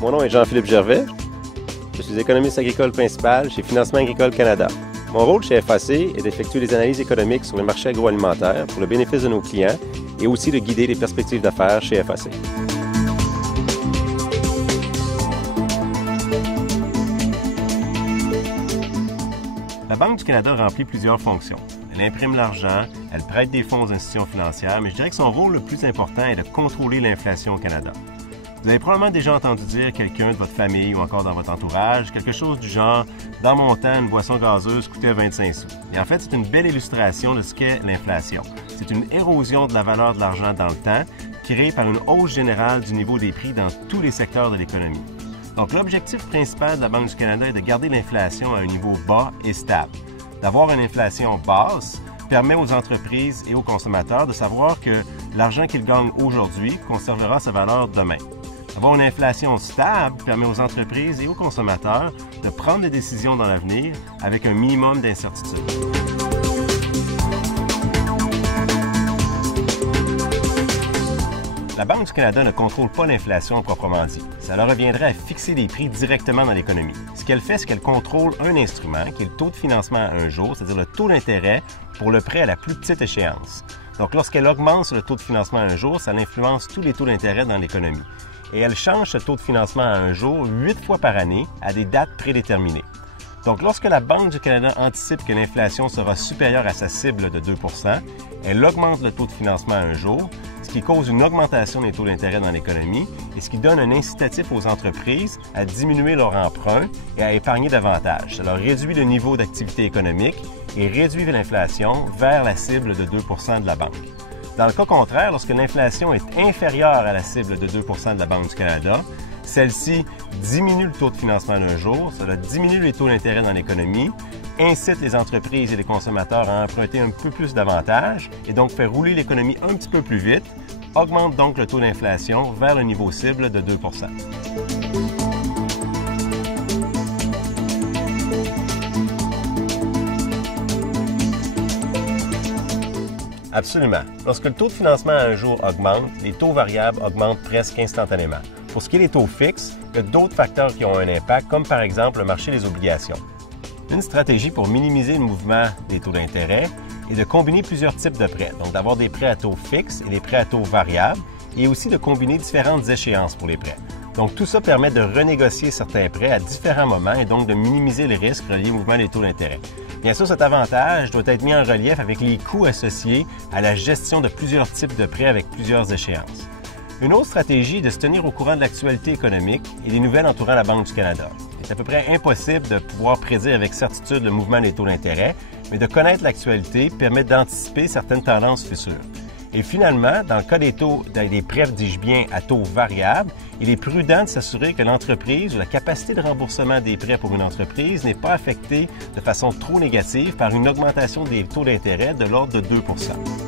Mon nom est Jean-Philippe Gervais. Je suis économiste agricole principal chez Financement agricole Canada. Mon rôle chez FAC est d'effectuer des analyses économiques sur les marchés agroalimentaires pour le bénéfice de nos clients et aussi de guider les perspectives d'affaires chez FAC. La Banque du Canada remplit plusieurs fonctions. Elle imprime l'argent, elle prête des fonds aux institutions financières, mais je dirais que son rôle le plus important est de contrôler l'inflation au Canada. Vous avez probablement déjà entendu dire quelqu'un de votre famille ou encore dans votre entourage, quelque chose du genre « Dans mon temps, une boisson gazeuse coûtait 25 sous ». Et en fait, c'est une belle illustration de ce qu'est l'inflation. C'est une érosion de la valeur de l'argent dans le temps, créée par une hausse générale du niveau des prix dans tous les secteurs de l'économie. Donc, l'objectif principal de la Banque du Canada est de garder l'inflation à un niveau bas et stable. D'avoir une inflation basse permet aux entreprises et aux consommateurs de savoir que l'argent qu'ils gagnent aujourd'hui conservera sa valeur demain. Avoir une inflation stable permet aux entreprises et aux consommateurs de prendre des décisions dans l'avenir avec un minimum d'incertitude. La Banque du Canada ne contrôle pas l'inflation proprement dit. Ça leur reviendrait à fixer les prix directement dans l'économie. Ce qu'elle fait, c'est qu'elle contrôle un instrument qui est le taux de financement à un jour, c'est-à-dire le taux d'intérêt pour le prêt à la plus petite échéance. Donc, lorsqu'elle augmente le taux de financement à un jour, ça influence tous les taux d'intérêt dans l'économie. Et elle change ce taux de financement à un jour 8 fois par année à des dates prédéterminées. Donc, lorsque la Banque du Canada anticipe que l'inflation sera supérieure à sa cible de 2 %, elle augmente le taux de financement à un jour, ce qui cause une augmentation des taux d'intérêt dans l'économie et ce qui donne un incitatif aux entreprises à diminuer leur emprunt et à épargner davantage. Ça leur réduit le niveau d'activité économique et réduit l'inflation vers la cible de 2 % de la Banque. Dans le cas contraire, lorsque l'inflation est inférieure à la cible de 2 % de la Banque du Canada, celle-ci diminue le taux de financement d'un jour, cela diminue les taux d'intérêt dans l'économie, incite les entreprises et les consommateurs à emprunter un peu plus davantage et donc fait rouler l'économie un petit peu plus vite, augmente donc le taux d'inflation vers le niveau cible de 2 %. Absolument. Lorsque le taux de financement à un jour augmente, les taux variables augmentent presque instantanément. Pour ce qui est des taux fixes, il y a d'autres facteurs qui ont un impact, comme par exemple le marché des obligations. Une stratégie pour minimiser le mouvement des taux d'intérêt est de combiner plusieurs types de prêts, donc d'avoir des prêts à taux fixes et des prêts à taux variables, et aussi de combiner différentes échéances pour les prêts. Donc tout ça permet de renégocier certains prêts à différents moments et donc de minimiser les risques reliés au mouvement des taux d'intérêt. Bien sûr, cet avantage doit être mis en relief avec les coûts associés à la gestion de plusieurs types de prêts avec plusieurs échéances. Une autre stratégie est de se tenir au courant de l'actualité économique et des nouvelles entourant la Banque du Canada. C'est à peu près impossible de pouvoir prédire avec certitude le mouvement des taux d'intérêt, mais de connaître l'actualité permet d'anticiper certaines tendances futures. Et finalement, dans le cas des prêts, dis-je bien, à taux variables, il est prudent de s'assurer que l'entreprise ou la capacité de remboursement des prêts pour une entreprise n'est pas affectée de façon trop négative par une augmentation des taux d'intérêt de l'ordre de 2 %.